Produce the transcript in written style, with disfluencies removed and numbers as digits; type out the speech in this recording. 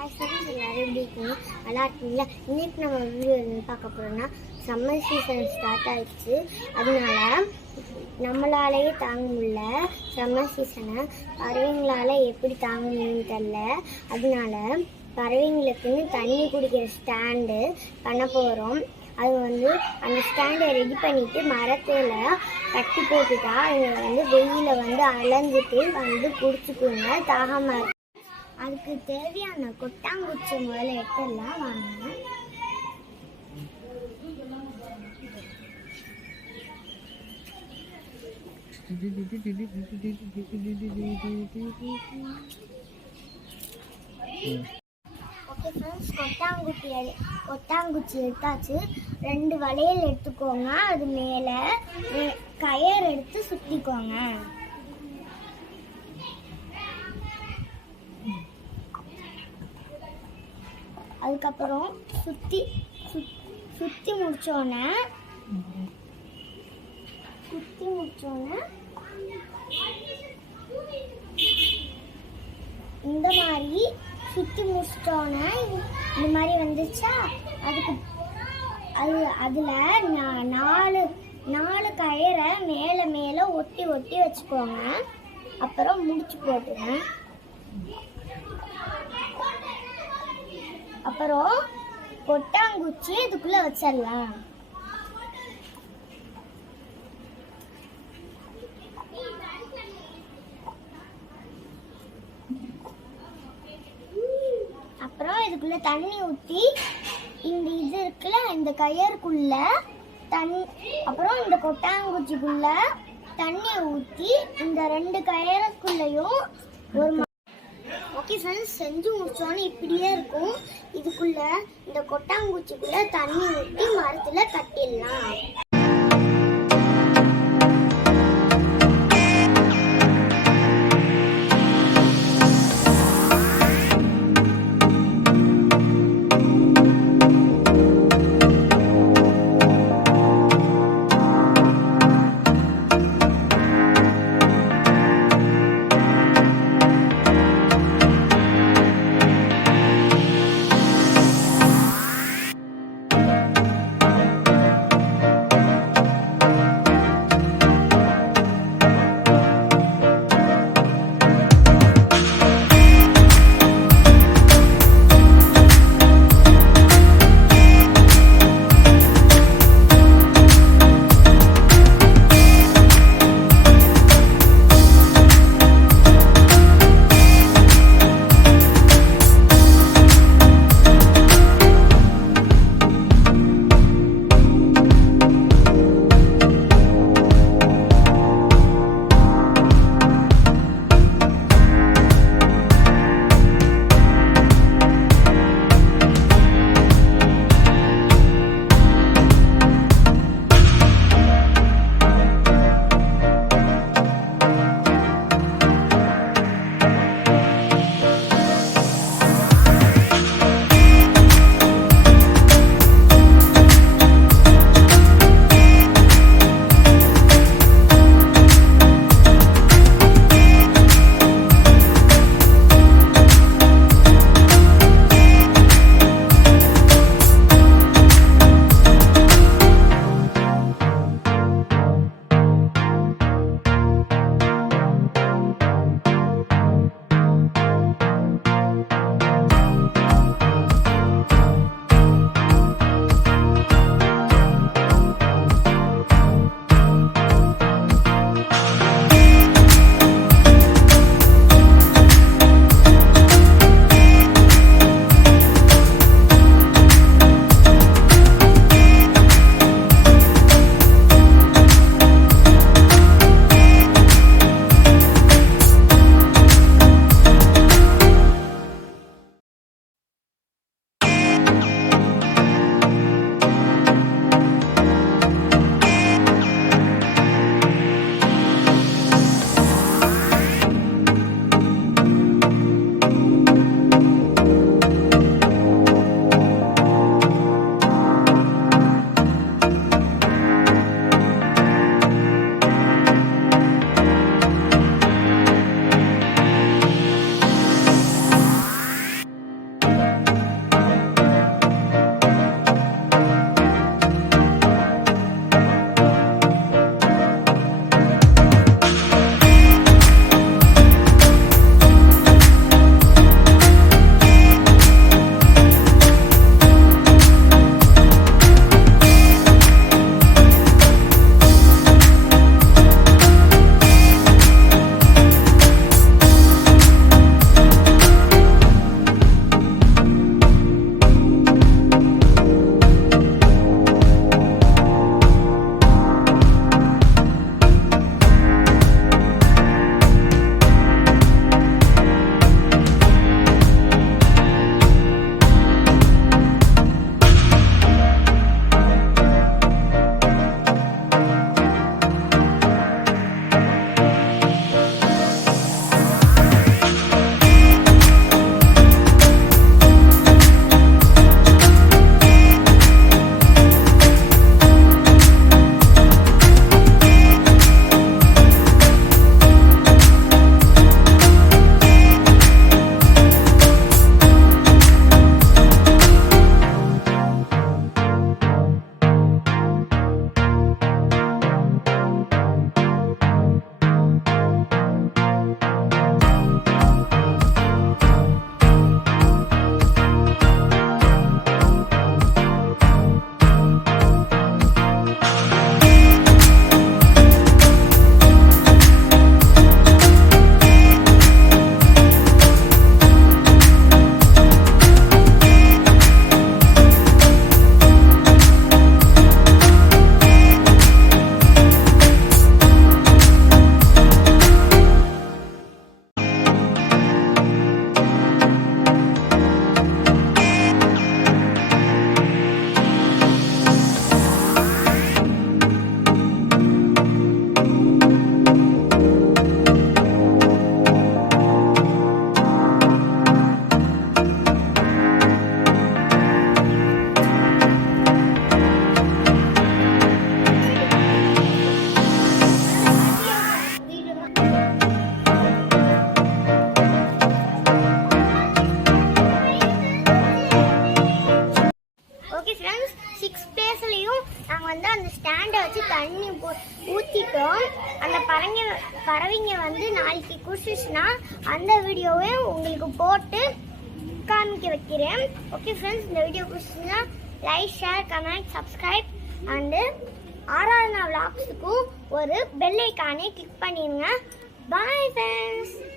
Hi friends, எல்லோரும் எப்படி இருக்கீங்க? நல்லா இருக்கீங்களா? இன்றைக்கி நம்ம வீடியோ பார்க்க போகிறோன்னா சம்மர் சீசன் ஸ்டார்ட் ஆகிடுச்சு. அதனால நம்மளாலேயே தாங்க முடியல சம்மர் சீசனை. பறவைங்களால் எப்படி தாங்க முடியும்னு தெரில. அதனால பறவைங்களுக்குன்னு தண்ணி குடிக்கிற ஸ்டாண்டு பண்ண போகிறோம். அது அந்த ஸ்டாண்டை ரெடி பண்ணிவிட்டு மரத்தில் கட்டி போட்டுட்டா அவங்க வெயிலில் அலைஞ்சிட்டு குடிச்சுக்குங்க தாகமாக. அதுக்கு தேவையான கொட்டாங்குச்சி முதல்ல எடுத்துடலாம் வாங்க. ஓகே ஃப்ரெண்ட்ஸ், கொட்டாங்குச்சி எடுத்தாச்சு. 2 வளையல் எடுத்துக்கோங்க. அது மேலே கயர் எடுத்து சுற்றிக்கோங்க. அதுக்கப்புறம் சுற்றி முடிச்சோன்னே இந்த மாதிரி சுற்றி முடிச்சிட்டோன்னே இந்த மாதிரி வந்துச்சா, அதில் 4 கயிறை மேலே ஒட்டி வச்சுக்கோங்க. அப்புறம் முடிச்சு போட்டுங்க. அப்புறம் கொட்டாங்குச்சி இதுக்குள்ள வச்சிடலாம். அப்புறம் இதுக்குள்ள தண்ணி ஊற்றி இது இருக்குல்ல, இந்த கயருக்குள்ள அப்புறம் இந்த கொட்டாங்குச்சிக்குள்ள தண்ணியை ஊற்றி இந்த 2 கயருக்குள்ளேயும் ஒரு ஓகே ஃப்ரெண்ட்ஸ், செஞ்சு முடிச்சோன்னு இப்படியே இருக்கும். இதுக்குள்ள இந்த கொட்டாங்குச்சிக்குள்ள தண்ணி ஊற்றி மரத்தில் கட்டிடலாம். இன்னைக்கு குடிச்சிச்சுன்னா அந்த வீடியோவை உங்களுக்கு போட்டு காமிக்க வைக்கிறேன். ஓகே ஃப்ரெண்ட்ஸ், இந்த வீடியோ பிடிச்சிச்சுன்னா like, share, comment, subscribe and Aradhana விளாக்ஸுக்கும் ஒரு பெல் ஐக்கானை கிளிக் பண்ணிடுங்க. Bye friends.